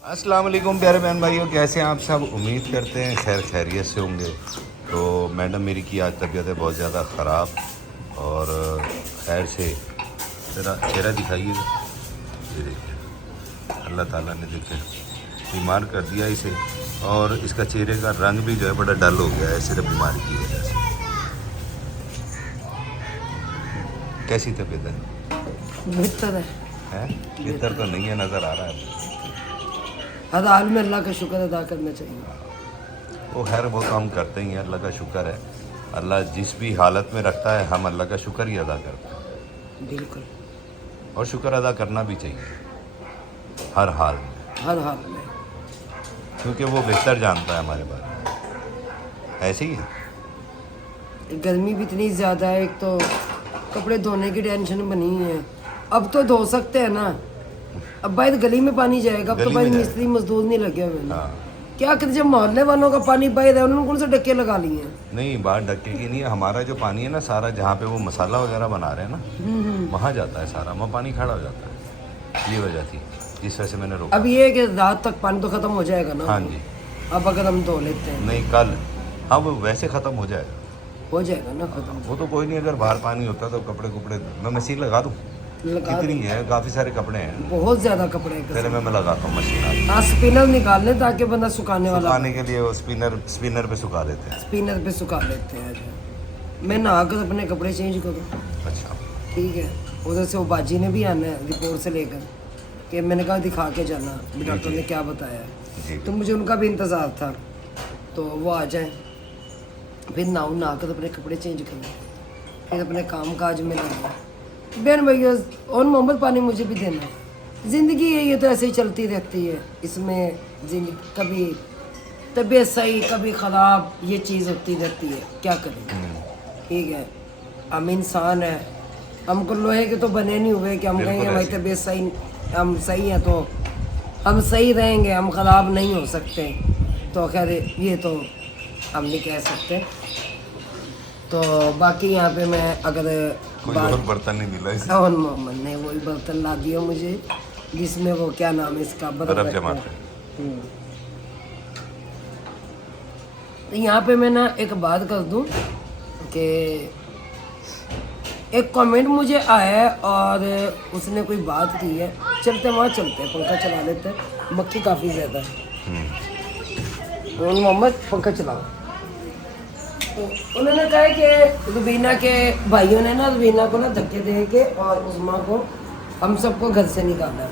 अस्सलाम वालेकुम प्यारे बहन भाइयों, कैसे हैं आप सब। उम्मीद करते हैं खैर खैरियत से होंगे। तो मैडम मेरी की आज तबीयत है बहुत ज़्यादा ख़राब और खैर से तेरा चेहरा दिखाइए। ये देखिए अल्लाह ताला ने देखे बीमार कर दिया इसे और इसका चेहरे का रंग भी जो है बड़ा डल हो गया है सिर्फ बीमारी की वजह से। कैसी तबीयत है? बेहतर हैं? बेहतर तो नहीं है, नज़र आ रहा है। हर हाल में अल्लाह का शुक्र अदा करना चाहिए। वो खैर वो काम करते ही हैं, अल्लाह का शुक्र है। अल्लाह जिस भी हालत में रखता है हम अल्लाह का शुक्र ही अदा करते हैं। बिल्कुल, और शुक्र अदा करना भी चाहिए हर हाल में, हर हाल में। क्योंकि वो बेहतर जानता है हमारे बारे में। ऐसे ही है। गर्मी भी इतनी ज़्यादा है, एक तो कपड़े धोने की टेंशन बनी है। अब तो धो सकते हैं ना, अब भाई गली में पानी जाएगा। अब तो गली भाई में मिस्त्री मजदूर नहीं लगे हुए ना। हाँ क्या कहते, जब मोहल्ले वालों का पानी बाहर है उन्होंने कौन से डक्के लगा लिए हैं। नहीं, बात डक्के की नहीं है। हमारा जो पानी है ना सारा, जहाँ पे वो मसाला वगैरह बना रहे हैं ना, वहाँ जाता है सारा, वहाँ पानी खड़ा हो जाता है। ये वजह थी जिस वजह से मैंने रोका। अब ये है कि रात तक पानी तो ख़त्म हो जाएगा ना। हाँ जी। अब अगर हम धो लेते हैं नहीं कल, हाँ वो वैसे ख़त्म हो जाएगा। हो जाएगा ना ख़त्म। वो तो कोई नहीं, अगर बाहर पानी होता तो कपड़े मैं मशीन लगा दूँ। लगा कितनी है, काफ़ी सारे कपड़े हैं। बहुत ज़्यादा कपड़े हैं। पहले मैं लगाता हूँ मशीन। हाँ, स्पिनर निकाल ले ताकि बंदा सुखाने वाला सुखाने के लिए वो स्पिनर पे सुखा देते हैं। स्पिनर पे सुखा लेते हैं। जो मैं नहा कर अपने कपड़े चेंज करूँ, अच्छा ठीक है। उधर से वो बाजी ने भी आना है रिपोर्ट से लेकर कि मैंने कहा दिखा के जाना भी डॉक्टर ने क्या बताया जी। है। तो मुझे उनका भी इंतज़ार था, तो वो आ जाए फिर नहा कर अपने कपड़े चेंज करूँ, फिर अपने काम काज में लगा। बहन भैया और मोहम्मद पानी मुझे भी देना। ज़िंदगी है, ये तो ऐसे ही चलती रहती है। इसमें जिंदगी कभी तबीयत सही कभी ख़राब, ये चीज़ होती रहती है, क्या करें। ठीक है, हम इंसान है, हमको लोहे के तो बने नहीं हुए कि हम बिल्कुल कहेंगे हमारी ऐसे। तबीयत सही, हम सही हैं तो हम सही रहेंगे, हम ख़राब नहीं हो सकते। तो खैर ये तो हम नहीं कह सकते। तो बाकी यहाँ पे मैं अगर कोई और बर्तन नहीं मिला इसे। और मोहम्मद ने वही बर्तन ला दिया मुझे, जिसमें वो क्या नाम है इसका, बर्फ रखते जमाते हैं। हैं। तो यहाँ पे मैं ना एक बात कर दूँ कि एक कमेंट मुझे आया है और उसने कोई बात की है। चलते वहाँ चलते हैं, पंखा चला लेते हैं, मक्खी काफ़ी ज़्यादा है। मोहम्मद पंखा चलाओ। तो उन्होंने कहा कि रुबीना के भाइयों ने ना रुबीना को ना धक्के दे के और उस्मा को हम सबको घर से निकाला है।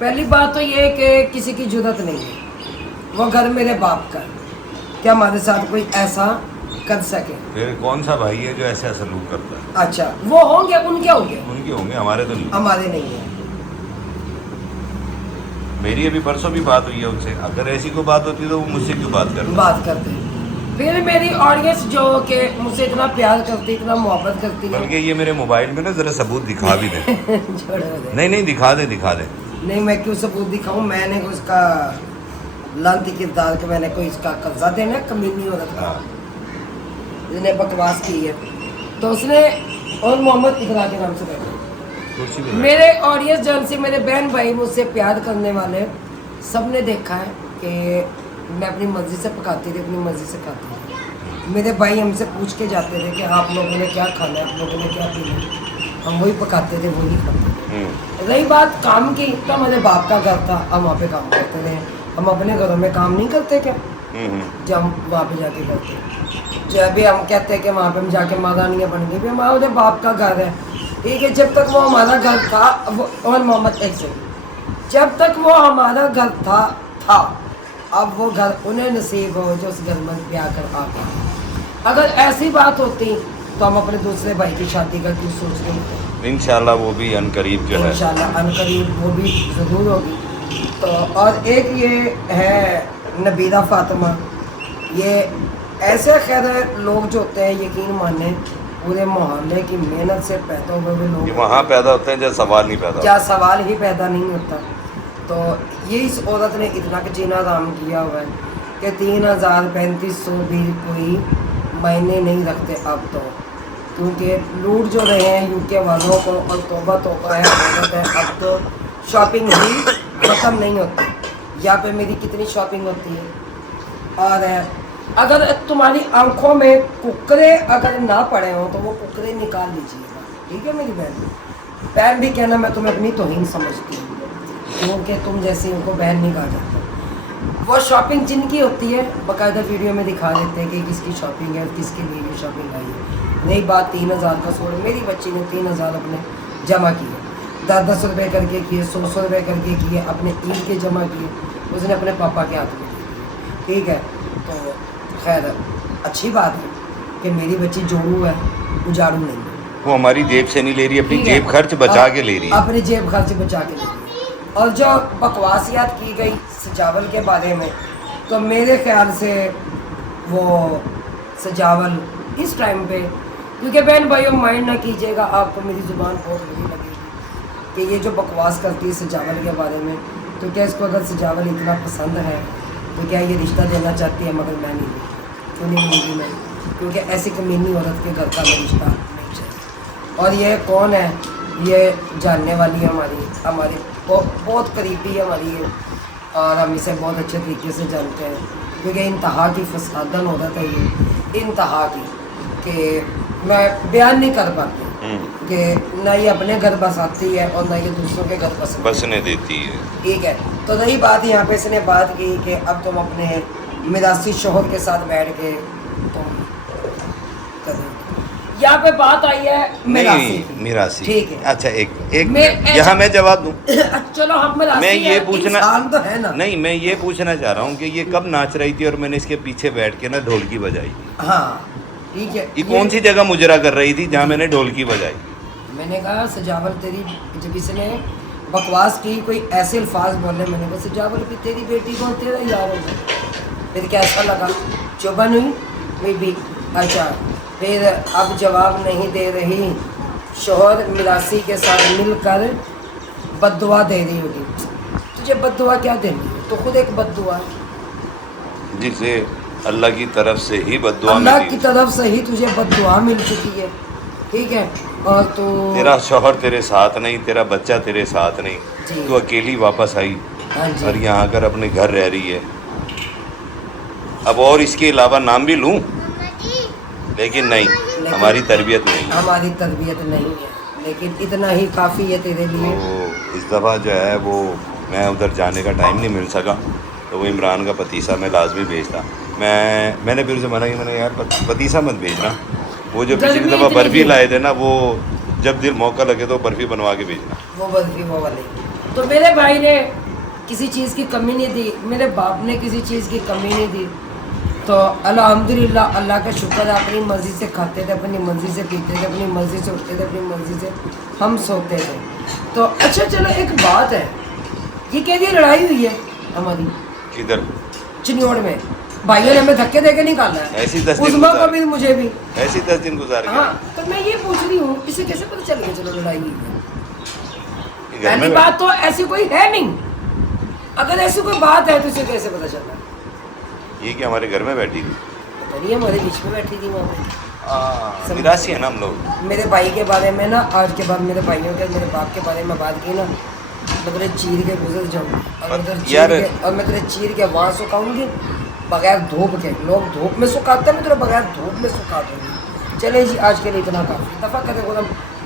पहली बात तो ये है कि किसी की जरूरत नहीं है, वो घर मेरे बाप का है, क्या हमारे साथ कोई ऐसा कर सके। फिर कौन सा भाई है जो ऐसा सलूक करता है? अच्छा, वो होंगे, उनके होंगे, उनके होंगे, हमारे तो नहीं। हमारे नहीं है। मेरी अभी परसों भी बात हुई है उनसे। अगर ऐसी कोई बात होती तो वो मुझसे क्यों बात करते? बात करते हैं। फिर मेरी ऑडियंस जो कि मुझसे इतना प्यार करती, इतना मोहब्बत करती है। बल्कि ये मेरे मोबाइल में ना जरा सबूत दिखा भी दे। छोड़ो दे। नहीं दिखा दे। नहीं, मैं क्यों सबूत दिखाऊं। मैंने कोई उसका लांती किरदार के मैंने कोई इसका कब्जा देना, कमीनी औरत का हाँ। जिसने बकवास की है। तो उसने और मोहम्मद इकरा के नाम से बैठे कुर्सी पे मेरे ऑडियंस जन से, मेरे बहन भाई मुझसे प्यार करने वाले सब ने देखा है कि मैं अपनी मर्जी से पकाती थी, अपनी मर्जी से खाती थी। मेरे भाई हमसे पूछ के जाते थे कि आप लोगों ने क्या खाना है, आप लोगों ने क्या पीना है, हम वही पकाते थे, वही खाते। रही बात काम की, तो हमारे बाप का घर था, हम वहाँ पे काम करते थे। हम अपने घरों में काम नहीं करते क्या, जब हम वहाँ पे जाके करते। जब भी हम कहते हैं कि वहाँ पे हम जाके महारानियाँ बन गई, हमारे बाप का घर है, ठीक है। जब तक वो हमारा घर था, और मोहम्मद ऐसे, जब तक वो हमारा घर था, अब वो घर उन्हें नसीब हो जो उस घर में ब्याह कर आ गया। अगर ऐसी बात होती तो हम अपने दूसरे भाई की शादी का क्यों सोच रहे थे। इंशाल्लाह वो भी अनकरीब जो है, इंशाल्लाह अनकरीब वो भी ज़रूर होगी। तो और एक ये है नबीदा फातिमा, ये ऐसे खैर लोग जो होते हैं, यकीन माने पूरे मोहल्ले की मेहनत से पैदा हुए लोग वहाँ पैदा होते हैं जब सवाल नहीं पैदा क्या सवाल ही पैदा नहीं होता। तो ये इस औरत ने इतना जीना आराम किया हुआ है कि 3,000-3,500 भी कोई महीने नहीं रखते अब तो, क्योंकि लूट जो रहे हैं यूके वालों को, और तौबा तौबा है, औरत है, अब तो शॉपिंग ही ख़त्म नहीं होती। यहाँ पे मेरी कितनी शॉपिंग होती है। और अगर तुम्हारी आंखों में कुकरे अगर ना पड़े हो तो वो कुकरे निकाल लीजिएगा, ठीक है मेरी बहन भी कहना मैं तुम्हें अपनी तौहीन समझती हूँ, क्योंकि तुम जैसी उनको बहन नहीं कहा जाता। वो शॉपिंग जिनकी होती है बाकायदा वीडियो में दिखा देते हैं कि किसकी शॉपिंग है, किसके लिए भी शॉपिंग आई है। नई बात 3000 का सूट, मेरी बच्ची ने 3000 अपने जमा किए, 10-10 रुपये करके किए, 100 रुपये करके किए, अपने ईद के जमा किए, उसने अपने पापा के हाथ में दिए, ठीक है। तो खैर अच्छी बात है कि मेरी बच्ची जोड़ू है, उजाड़ू नहीं है। वो हमारी जेब से नहीं ले रही, अपनी ठीक है? जेब खर्च बचा के ले रही है। अपनी जेब खर्च बचा के ले रही है। और जो बकवासियात की गई सजावल के बारे में, तो मेरे ख्याल से वो सजावल इस टाइम पे, क्योंकि बहन भाइयों माइंड ना कीजिएगा, आपको मेरी ज़ुबान बहुत बुरी लगेगी कि ये जो बकवास करती है सजावल के बारे में, तो क्या इसको अगर सजावल इतना पसंद है तो क्या ये रिश्ता देना चाहती है, मगर मैं नहीं, क्यों नहीं लूँगी मैं, क्योंकि ऐसी कमीनी औरत के घर का मैं रिश्ता नहीं चाहिए। और ये कौन है, ये जानने वाली है, हमारी बहुत करीबी है हमारी ये, और हम इसे बहुत अच्छे तरीके से जानते हैं, क्योंकि इंतहा की फसादन औरत है ये, इंतहा की, कि मैं बयान नहीं कर पाती कि ना ये अपने घर बसाती है और ना ये दूसरों के घर बसने देती है। ठीक है। तो रही बात यहाँ पे इसने बात की कि अब तुम अपने मिरासी शोहर के साथ बैठ के तुम करोगे। यहाँ पे बात आई है मिरासी, ठीक है। अच्छा एक यहाँ मैं जवाब दूं। चलो हम मिरासी मैं ये पूछना तो है ना, नहीं, मैं ये पूछना चाह रहा हूँ कि ये कब नाच रही थी और मैंने इसके पीछे बैठ के ना ढोलकी बजाई। हाँ ठीक है। ये कौन सी जगह मुजरा कर रही थी जहाँ मैंने ढोलकी बजाई? मैंने कहा सजावल तेरी, जब इसने बकवास की कोई ऐसे अल्फाज बोले, मैंने कहा सजावल की तेरी बेटी को तेरा यार होगा, फिर कैसा लगा, चुभन हुई भी। अच्छा फिर अब जवाब नहीं दे रही, शोहर मिरासी के साथ मिलकर बद्दुआ दे रही होगी। तुझे बद्दुआ क्या देनी है, तो खुद एक बद्दुआ है जिसे अल्लाह की तरफ से ही बद्दुआ अल्लाह मिली, की तरफ से ही तुझे बद्दुआ मिल चुकी है, ठीक है। और तो तेरा शौहर तेरे साथ नहीं, तेरा बच्चा तेरे साथ नहीं, जी। तू अकेली वापस आई हाँ जी। और यहाँ आकर अपने घर रह रही है। अब और इसके अलावा नाम भी लूँ, लेकिन नहीं, हमारी तरबियत नहीं है। हमारी तरबियत नहीं है, लेकिन इतना ही काफ़ी है तेरे लिए। तो इस दफ़ा जो है वो मैं उधर जाने का टाइम नहीं मिल सका, तो वो इमरान का पतीसा मैं लाजमी भेजता। मैंने फिर उसे मना कि मैंने यार पतीसा मत भेजना, वो जो पिछली दफ़ा बर्फ़ी लाए थे ना, वो जब दिल मौका लगे तो बर्फ़ी बनवा के भेजना। वो बर्फी वो वाली। तो मेरे भाई ने किसी चीज़ की कमी नहीं दी, मेरे बाप ने किसी चीज़ की कमी नहीं दी, तो अल्हम्दुलिल्लाह, अल्लाह का शुक्र है। अपनी मर्ज़ी से खाते थे, अपनी मर्ज़ी से पीते थे, अपनी मर्ज़ी से उठते थे, अपनी मर्ज़ी से हम सोते थे। तो अच्छा चलो एक बात है, ये कह दिया लड़ाई हुई है हमारी किधर? चिन्योड़ में, भाइयों ने हमें धक्के दे के निकाला है, ऐसी 10 दिन उस्मा को गुजार- भी मुझे भी। ऐसी 10 दिन गुजार गए। हाँ तो मैं ये पूछ रही हूँ, इसे कैसे पता चल गया चलो लड़ाई हुई है? घर पहली में बात तो ऐसी कोई है नहीं, अगर ऐसी कोई बात है तो इसे कैसे पता चला? ये कि हमारे घर में बैठी थी, पता नहीं, हमारे बीच में बैठी थी वहाँ पे। मिरासी है ना हम लोग। मेरे भाई के बारे में ना, आज के बाद मेरे भाइयों के, मेरे बाप के बारे में बात की ना, मैं तेरे चीर के गुजर जाऊँगी, और मैं तेरे चीर के वहाँ सुखाऊंगी बगैर धूप के। लोग धूप में सुखाते हैं, मैं तेरे बगैर धूप में सुखा दूँगी। चले जी, आज के लिए इतना काफ़ी। दफ़ा कहते को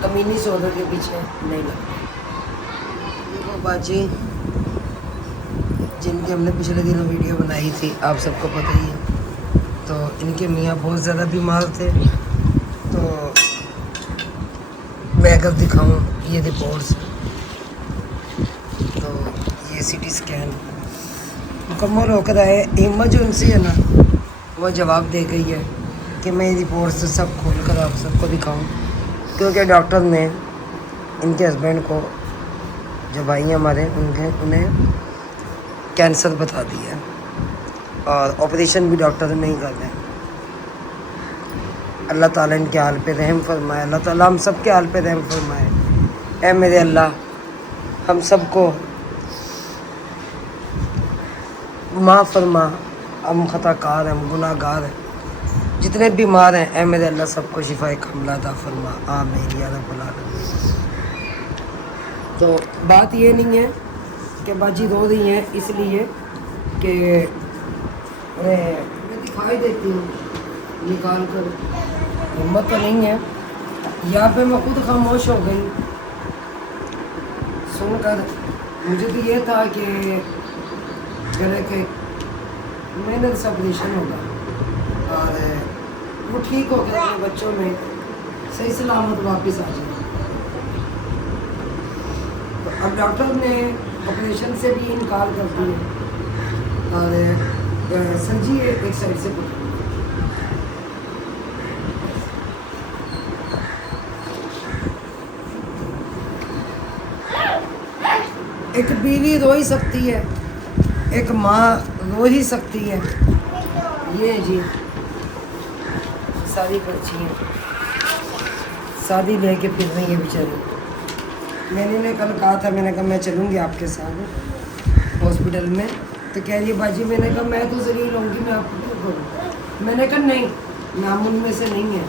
कमीनी से उधर के पीछे नहीं लगता। बाजी जिनकी हमने पिछले दिनों वीडियो बनाई थी, आप सबको पता ही है, तो इनके मियाँ बहुत ज़्यादा बीमार थे। तो मैं अगर दिखाऊं ये रिपोर्ट्स, तो ये सीटी स्कैन मुकम्मल होकर आए। हिम्मत जो उनसे है ना, वो जवाब दे गई है कि मैं ये रिपोर्ट्स सब खोल कर आप सबको दिखाऊं, क्योंकि डॉक्टर ने इनके हस्बैंड को, जो भाई हैं हमारे, उन्हें कैंसर बता दिया, और ऑपरेशन भी डॉक्टर नहीं कर रहे। अल्लाह ताला इनके हाल पे रहम फरमाए, अल्लाह ताला हम सब के हाल पे रहम फरमाए। ऐ मेरे अल्लाह, हम सबको माफ़ फरमा, हम खताकार हैं, हम गुनाहगार हैं, जितने बीमार हैं ऐ मेरे अल्लाह सबको शिफाए कामिला अता फरमा, आमीन या रब्बल आलमीन। तो बात ये नहीं है कि बाजी रो रही हैं इसलिए कि मैं दिखाई देती हूँ निकाल कर, हिम्मत तो नहीं है। यहाँ पे मैं खुद खामोश हो गई सुनकर। मुझे तो ये था कि गले के मेहनत से ऑपरेशन होगा और वो ठीक हो गया, अपने बच्चों में सही सलामत वापस आ जाए। तो अब डॉक्टर ने ऑपरेशन से भी इनकार कर दिया और सर्जरी एक साइड से पकड़ी। एक बीवी रो ही सकती है, एक माँ रो ही सकती है। ये जी सारी पर्ची है, शादी लेके फिर रही है बेचारी। मैंने ने कल कहा था, मैंने कहा मैं चलूँगी आपके साथ हॉस्पिटल में, तो कह रही है बाजी, मैंने कहा मैं तो ज़रूर रहूँगी, मैं आपको क्यों करूँ। मैंने कहा नहीं, नाम उनमें से नहीं है।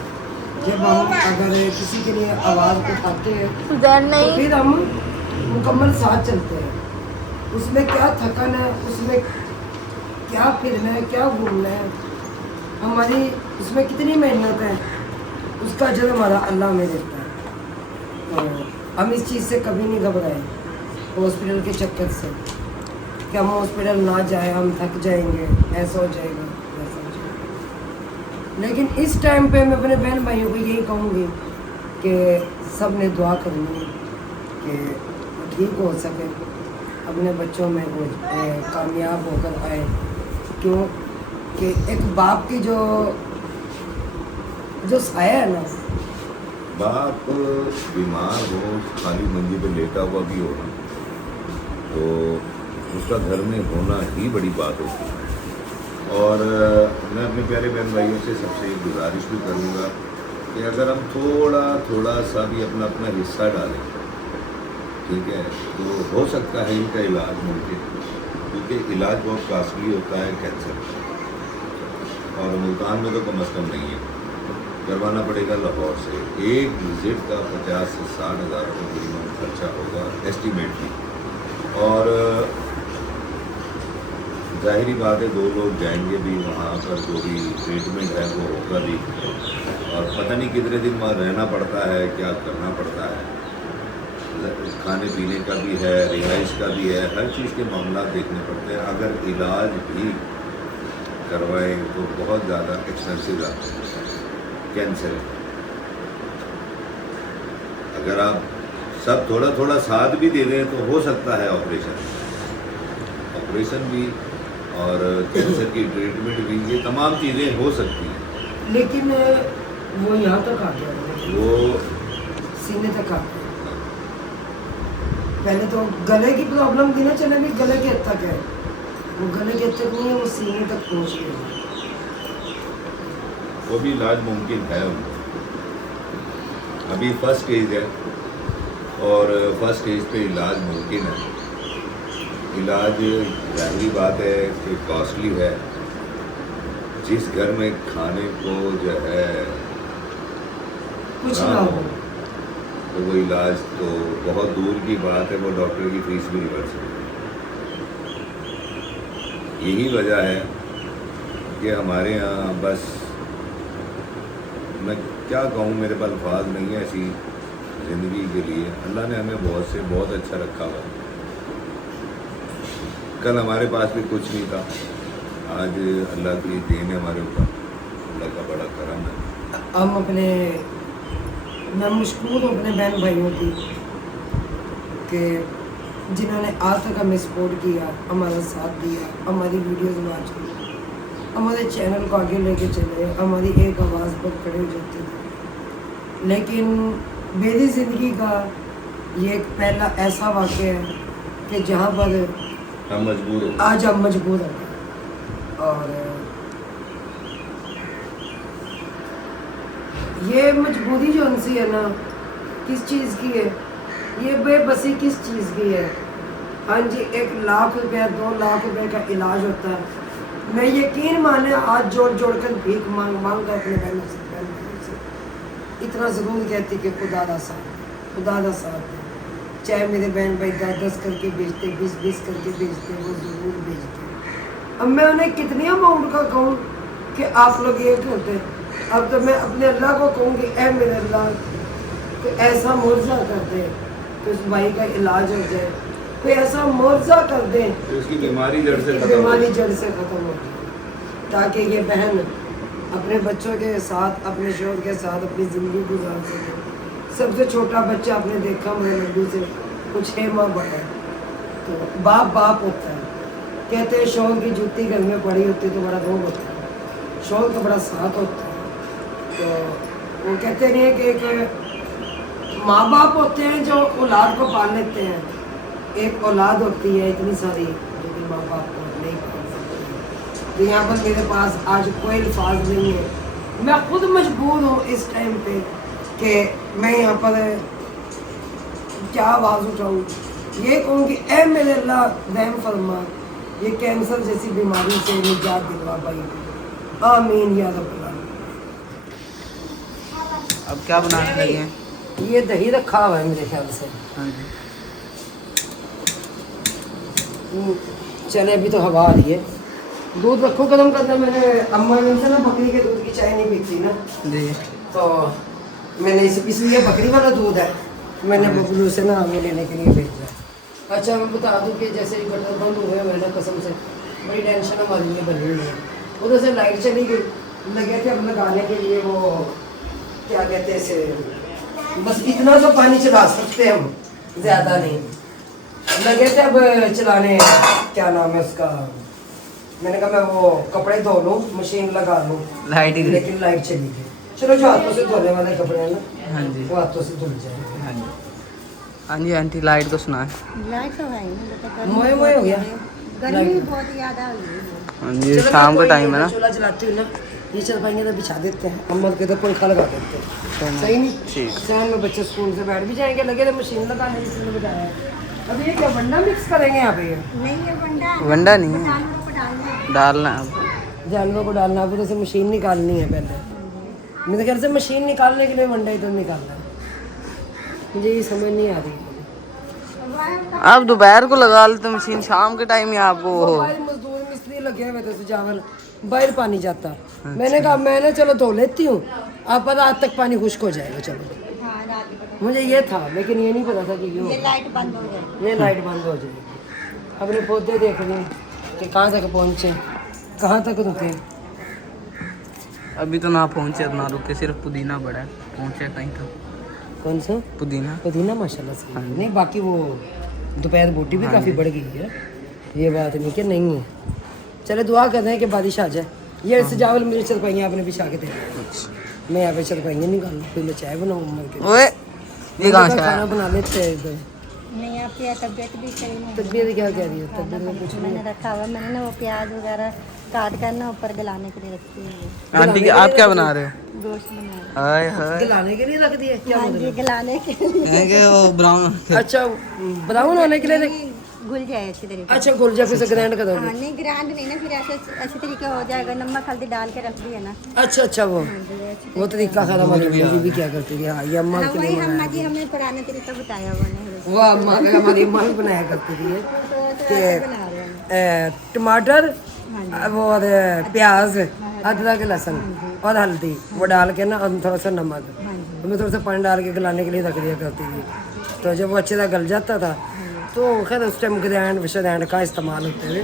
जब हम अगर किसी के लिए आवाज़ उठाते हैं तो फिर हम मुकम्मल साथ चलते हैं। उसमें क्या थकन है, उसमें क्या फिरना है, क्या घूमना है, हमारी उसमें कितनी मेहनत है, उसका अजर हमारा अल्लाह में देता है। तो हम इस चीज़ से कभी नहीं घबराए हॉस्पिटल के चक्कर से कि हम हॉस्पिटल ना जाए, हम थक जाएंगे, ऐसा हो जाएगा वैसा हो जाएगा। लेकिन इस टाइम पे मैं अपने बहन भाइयों को यही कहूँगी कि सब ने दुआ करनी है कि वो ठीक हो सके, अपने बच्चों में वो कामयाब होकर आए। क्यों कि एक बाप की जो साया है ना, बाप बीमार हो, खाली मंजी पे लेटा हुआ भी हो ना, तो उसका घर में होना ही बड़ी बात होती है। और मैं अपने प्यारे बहन भाइयों से सबसे एक गुजारिश भी करूँगा कि अगर हम थोड़ा थोड़ा सा भी अपना अपना हिस्सा डालें, ठीक है, तो हो सकता है इनका इलाज मुमकिन, क्योंकि इलाज बहुत कास्टली होता है कैंसर का, और मुल्तान में तो कम अज़ कम नहीं है, करवाना पड़ेगा लाहौर से। एक विज़िट का 50 से 60 हज़ार रुपये मिनिमम खर्चा होगा एस्टिमेटली। और जाहिरी बात है 2 लोग जाएंगे भी वहाँ पर, जो भी ट्रीटमेंट है वो होगा भी, और पता नहीं कितने दिन वहाँ रहना पड़ता है, क्या करना पड़ता है, खाने पीने का भी है, रिहाइश का भी है, हर चीज़ के मामला देखने पड़ते हैं। अगर इलाज भी करवाएं तो बहुत ज़्यादा एक्सपेंसिव आता है कैंसर। अगर आप सब थोड़ा थोड़ा साथ भी दे दें तो हो सकता है ऑपरेशन भी और कैंसर की ट्रीटमेंट भी, ये तमाम चीज़ें हो सकती हैं। लेकिन वो यहाँ तक आ गया, वो सीने तक आ गया। पहले तो गले की प्रॉब्लम थी ना, चले भी गले के हद तक है, वो गले के हद तक नहीं है, वो सीने तक पहुँच गया। वो भी इलाज मुमकिन है उनको। अभी फर्स्ट स्टेज है और फर्स्ट स्टेज पे इलाज मुमकिन है। इलाज जाहिर बात है कि कॉस्टली है। जिस घर में खाने को जो है कुछ ना हो तो वो इलाज तो बहुत दूर की बात है, वो डॉक्टर की फीस भी नहीं भर सकती। यही वजह है कि हमारे यहाँ बस, मैं क्या कहूँ, मेरे पास अल्फाज नहीं है ऐसी ज़िंदगी के लिए। अल्लाह ने हमें बहुत अच्छा रखा हुआ। कल हमारे पास भी कुछ नहीं था, आज अल्लाह की देन है हमारे ऊपर, अल्लाह का बड़ा करम है। मैं मशकूर हूँ अपने बहन भाइयों की कि जिन्होंने आज तक हमें सपोर्ट किया, हमारा साथ दिया, हमारी वीडियोज़ वॉच की, हमारे चैनल को आगे लेके चले, हमारी एक आवाज़ पर खड़े हो जाते थे। लेकिन मेरी ज़िंदगी का ये एक पहला ऐसा वाक़या है कि जहाँ पर हम मजबूर हो, आज हम मजबूर हैं। और ये मजबूरी जो उनसी है ना, किस चीज़ की है, ये बेबसी किस चीज़ की है। हाँ जी, 1 लाख रुपया 2 लाख रुपए का इलाज होता है। मैं यकीन माने हाथ जोड़ कर भीख मांग कर अपने बहनों से इतना ज़रूर कहती कि खुदा दा साथ दे। चाहे मेरे बहन भाई 10 करके बेचते, 20 करके बेचते, वो ज़रूर बेचते। अब मैं उन्हें कितनी अमाउंट का कहूँ कि आप लोग ये करते हैं। अब तो मैं अपने अल्लाह को कहूँगी, ऐ मेरे अल्लाह तो ऐसा मुआवजा कर दे कि उस भाई का इलाज हो जाए, कोई ऐसा मुआवजा कर दे उसकी बीमारी जड़ से कि बीमारी जड़ से ख़त्म हो जाए, ताकि ये बहन अपने बच्चों के साथ, अपने शौहर के साथ अपनी ज़िंदगी गुजार सके। सबसे छोटा बच्चा आपने देखा मेरे लड्डू से कुछ 6 माह बड़ा है, तो बाप बाप होता है। कहते हैं शौहर की जूती घर में पड़ी होती तो बड़ा रोग होता है, शौहर का बड़ा साथ होता है। तो वो कहते नहीं है कि एक माँ बाप होते हैं जो औलाद को पाल लेते हैं, एक औलाद होती है इतनी सारी जो कि माँ बाप को नहीं पाल सकती। तो यहाँ पर मेरे पास आज कोई अल्फाज नहीं है, मैं खुद मजबूर हूँ इस टाइम पे कि मैं यहाँ पर क्या आवाज़ उठाऊँ। ये कहूँ कि ऐ मेरे अल्लाह रहम फरमा, ये कैंसर जैसी बीमारी से निजात दिलवा पाई, आमीन या रब्बल आमीन। अब क्या बनाने लगे हैं? ये दही रखा हुआ है मेरे ख्याल से। हाँ जी। चले अभी तो हवा आ रही है, दूध रखो कदम करना। मैंने अम्मा ने से ना बकरी के दूध की चाय नहीं पीती ना, जी। तो मैंने इसलिए बकरी वाला दूध है, मैंने बबलू से ना वो लेने के लिए भेजा। अच्छा मैं बता दूं कि जैसे ही बटन बंद हुए मैंने कसम से बड़ी टेंशन हमारी लिए बनी हुई है। उधर से लाइट चली गई, लगे थे अब लगाने के लिए वो क्या कहते हैं इसे, बस इतना तो पानी चला सकते हैं हम, ज़्यादा नहीं। लगे थे अब चलाने, क्या नाम है उसका, मैंने कहा मैं वो कपड़े धो लूँ, मशीन लगा लूँ, लाइट ही लेकिन लाइट चली गई। चलो जो हाथों से धोने वाले कपड़े हैं ना, हाँ जी। वो हाथों से धुल जाएंगे। हाँ जी। हाँ जी आंटी लाइट को सुना है। लाइट तो है ही नहीं, बेटा गर्मी मोए मोए हो गया। गर्मी भी बहुत ज़्यादा हो गई है। हाँ जी चलो शाम का कोई टाइम नहीं, है ना। चूल्हा जलाती हूँ ना, ये चल पाएंगे तो बिछा देते हैं, अम्मा के तो पंखा लगा देते हैं, सही नहीं। ठीक। शाम में बच्चे स्कूल से बैठ भी जाएंगे, लगे तो मशीन लगाने इसलिए बताया है। अब ये क्या वंडा मिक्स करेंगे यहाँ पे? नहीं ये वंडा वंडा नहीं है, जानवरों को डालना है। डालना है अब। जानवरों को डालना, अब उधर से मशीन निकालनी है पहले। मेरे ख्याल से मशीन निकालने के लिए वंडा इधर निकालना है, मुझे ये समझ नहीं आ रही। आप दोपहर को लगा लेते मशीन, शाम के टाइम ही आपको हमारे मजदूर मिस्त्री लगे हुए थे सुजावल, बाहर पानी जाता। मैंने कहा मैंने चलो धो लेती हूँ, आप रात तक पानी खुश्क हो जाएगा। चलो हाँ रात को मुझे ये था, लेकिन ये नहीं पता था कि ये लाइट बंद हो जाएगी। ये लाइट बंद हो जाएगी। अपने पौधे देख रहे हैं कि कहाँ तक पहुँचे, कहाँ तक रुके। अभी तो ना पहुँचे ना रुके, सिर्फ पुदीना बड़ा है, पहुँचे कहीं तो। कौन सा पुदीना? पुदीना माशाल्लाह से। नहीं बाकी वो दोपहर बोटी भी काफ़ी बढ़ गई है, ये बात नहीं कि नहीं है। चले दुआ कर रहे हैं कि बारिश आ जाए। ये सजावल मेरे चरपाइयाँ आपने बिछा के दे, मैं यहाँ पे चरपाइयाँ निकालूँ, फिर मैं चाय बनाऊँ उम्र के। ओए ये कहाँ से खाना आया? बना लेते हैं इधर। नहीं आपकी तबीयत भी सही नहीं है। तबीयत क्या कह रही है? तबीयत में कुछ नहीं। मैंने रखा हुआ है, मैंने ना वो प्याज वगैरह काट कर ना ऊपर गलाने के लिए रखी हुई है। आंटी आप क्या बना रहे हो? गोश्त बना रही हाय हाय। गलाने के लिए रख दिए क्या? हूँ। हाँ जी गलाने के लिए है कि वो ब्राउन? अच्छा ब्राउन होने के लिए नहीं, घुल जाए अच्छी तरीके अच्छा घुल जाए, फिर ग्राइंड कर से। दोगे? हाँ नहीं ग्रांड नहीं ना, फिर ऐसे अच्छी तरीके हो जाएगा। नमक हल्दी डाल के रख दिया ना। अच्छा अच्छा वो हाँ जी अच्छी वो तरीका खाना मुझे भी क्या करती थी। हाँ ये अम्मा हाँ के वही लिए अम्मा जी हमने पुराना तरीका बताया हुआ है। वो अम्मा हमारी अम्मा भी बनाया करती थी तो ऐसे बना रहे हैं। टमाटर और प्याज, अदरक लहसुन और हल्दी वो डाल के ना, और थोड़ा सा नमक, मैं थोड़ा सा पानी डाल के गलाने के लिए रख दिया करती थी। तो जब वो अच्छे से गल जाता था तो खैर उस टाइम ग्रैंड विशैंड का इस्तेमाल होते हुए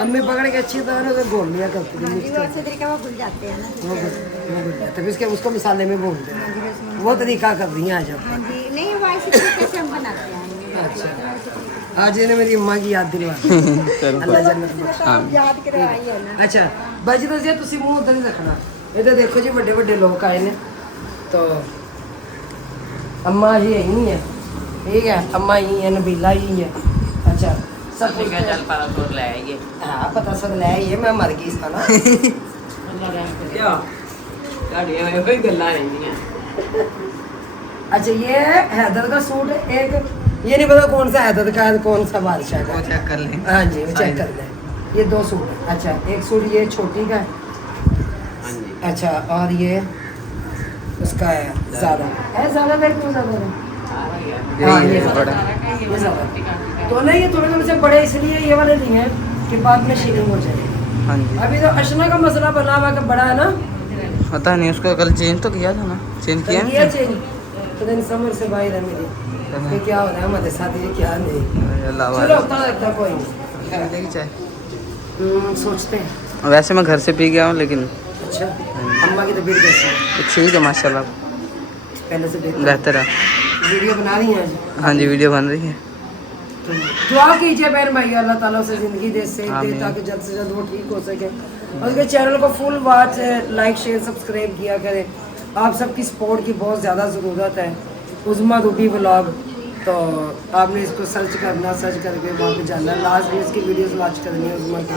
अम्मी पकड़ के अच्छी तरह से घोल लिया करती थी। हाँ जी वो अच्छे तरीके वो घुल जाते हैं ना। वो घुल जाते फिर उसके उसको मसाले में भून देते। वो तरीका कर रही हैं आज आप। हाँ जी नहीं वो ऐसे तरीके से हम बनाते हैं। अच्छा आज इन्हें मेरी अम्मा की याद दिलवा दी। अल्लाह जन्नत बख्शे। याद करवाई है ना। अच्छा बाजी दसिया तुसी मुंह उधर ही रखना। इधर देखो जी बड़े बड़े लोग आए ने, तो अम्मा जी यही है, ठीक है, अम्मा ही है, नबीला ही है। अच्छा सब कुछ चल पारा तोड़ ले आएंगे। हाँ पता सब ले आई है, मैं मर गई था ना। क्या कोई गल्ला नहीं है। अच्छा ये हैदर का सूट है एक, ये नहीं पता कौन सा हैदर का है कौन सा बादशाह का वो है। चेक कर लें। हाँ जी वो चेक कर लें। ये 2 सूट है। अच्छा एक सूट ये छोटी का है, हाँ जी। अच्छा और ये उसका है ज़्यादा है, ज़्यादा रेट क्यों ज़्यादा है? हाँ यही ये है बड़ा। ये ज़्यादा तो नहीं, ये थोड़े थोड़े से बड़े इसलिए ये वाले नहीं हैं कि बाद में शीलिंग हो जाए। हाँ जी अभी तो अशना का मसला बना हुआ कि बड़ा है ना, पता नहीं उसको कल चेंज तो किया था ना, चेंज किया किया है चेंज, तो दिन समझ से बाहर है मेरी कि क्या हो रहा है हमारे साथ, ये क्या नहीं। अल्लाह चलो वाला। उतना लगता कोई नहीं, लेके चाय सोचते हैं। वैसे मैं घर से पी गया हूँ लेकिन अच्छा, अम्मा की तबीयत कैसी है? ठीक है माशाल्लाह, पहले से बेहतर है। वीडियो बना रही हैं आज? हाँ जी वीडियो बन रही है। तो दुआ कीजिए बहन भाई, अल्लाह ताला उसे ज़िंदगी दे से आमीन। ताकि जल्द से जल्द वो ठीक हो सके। और उसके चैनल को full watch, like share subscribe किया करें। आप सबकी सपोर्ट की बहुत ज़्यादा ज़रूरत है। उज़मा रूबी व्लॉग, तो आपने इसको सर्च करना, सर्च करके वहाँ पे जाना, लास्ट में इसकी वीडियोस वॉच करनी है उज़मा की।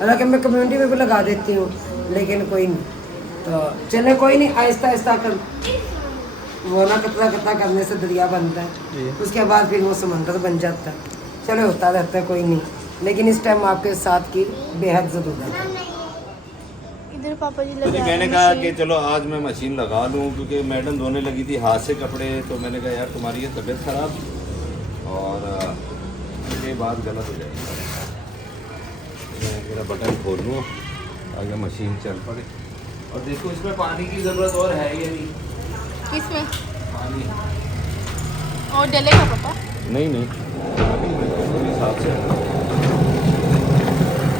हालांकि मैं कम्युनिटी में भी लगा देती हूँ, लेकिन कोई नहीं, तो चले कोई नहीं, आहिस्ता आहिस्ता कर, वो ना कतरा कतरा करने से दरिया बनता है, उसके बाद फिर वो समंदर बन जाता है। चलो होता रहता है, कोई नहीं, लेकिन इस टाइम आपके साथ की बेहद ज़रूरत है। इधर पापा जी तो लगे मैंने कहा कि चलो आज मैं मशीन लगा लूँ, क्योंकि मैडम धोने लगी थी हाथ से कपड़े, तो मैंने कहा यार तुम्हारी ये तबीयत ख़राब और ये बात गलत हो जाएगी, मैं मेरा बटन खोल लूँ आगे मशीन चल पड़े। और देखो इसमें पानी की ज़रूरत और है या नहीं? किसमें पानी और डलेगा पापा? नहीं नहीं, पानी मेरे हिसाब से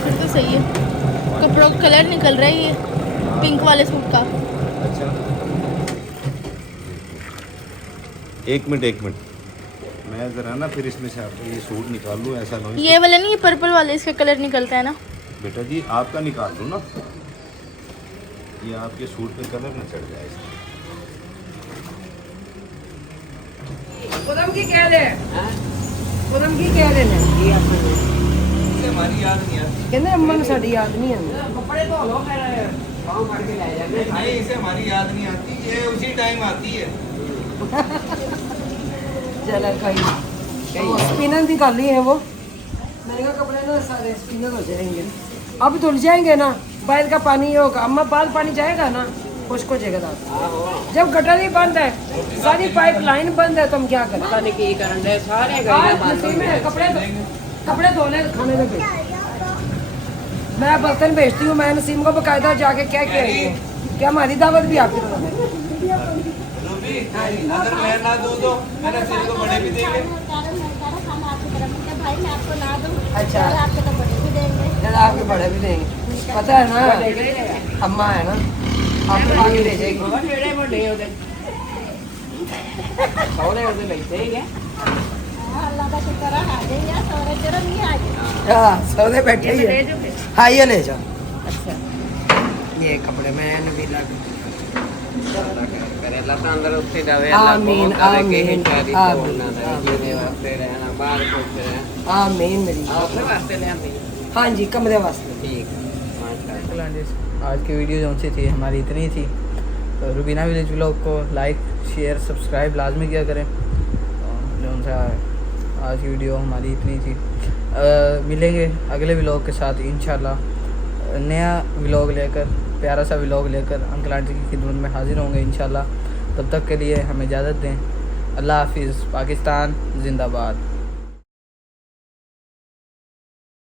फिर तो सही है। कपड़ों का कलर निकल रहा है ये पिंक वाले सूट का। अच्छा, एक मिनट मैं ज़रा ना फिर इसमें से आपका ये सूट निकाल लूँ, ऐसा ना हो। ये वाला नहीं, ये पर्पल वाले इसका कलर निकलता है ना। बेटा जी आपका निकाल दो ना, ये आपके सूट पे कलर न चढ़ जाए इसमें। खुदम की कह रहे हैं, खुदम की कह रहे हैं ये आपको, हमारी याद नहीं आती कहते अम्मा ने साड़ी याद नहीं आती। कपड़े धो लो फिर पाँव फाड़ के ले जाएंगे। भाई, इसे हमारी याद नहीं आती, ये उसी टाइम आती है। चलो कोई स्पिनर निकाली है वो, मैंने कहा कपड़े ना सारे स्पिनर हो जाएंगे, अब धुल जाएंगे ना, बाहर का पानी ये होगा, अम्मा बाहर पानी जाएगा ना खुश्क हो जाएगा। जब गटर ही बंद है, सारी पाइप लाइन बंद है, तो हम क्या करें? पानी की करन दे सारे कपड़े धोने खाने में भेज, मैं बर्तन भेजती हूँ, मैं नसीम को बकायदा जाके क्या कहेंगे, क्या हमारी दावत भी आपकी तरफ है? अगर मैं ना दूँ तो मेरा सिर को बड़े भी देंगे। भाई मैं आपको ना दूँ, अच्छा, आपके तो बड़े भी देंगे। चलो आपके बड़े भी देंगे, पता है ना अम्मा है ना, आपको आगे दे जाएगी। बड़े बड़े होते सौरे होते लगते ही है। अल्लाह का शुक्र है, आ गई है, सौरे जरा नहीं आ गई। हाँ सौदे बैठे ही है। हाँ ये ले जाओ। अच्छा, ये कपड़े मैं नबीला अल्लाह ताला अंदर उठे जावे, आमीन आमीन आमीन बाहर खुश रहे। आमीन मेरी अपने वास्ते ले आंदी। हाँ जी, कमरे वास्ते। ठीक माशाल्लाह। आज की वीडियो जो सी थी हमारी इतनी थी, तो रुबीना विलेज व्लॉग को लाइक शेयर सब्सक्राइब लाजमी किया करें। जो सा आज की वीडियो हमारी इतनी थी, मिलेंगे अगले व्लॉग के साथ इंशाल्लाह, नया व्लॉग लेकर, प्यारा सा व्लॉग लेकर अंकल आंटी की खिदमत में हाजिर होंगे इंशाल्लाह। तब तक के लिए हमें इजाज़त दें। अल्लाह हाफिज़। पाकिस्तान जिंदाबाद।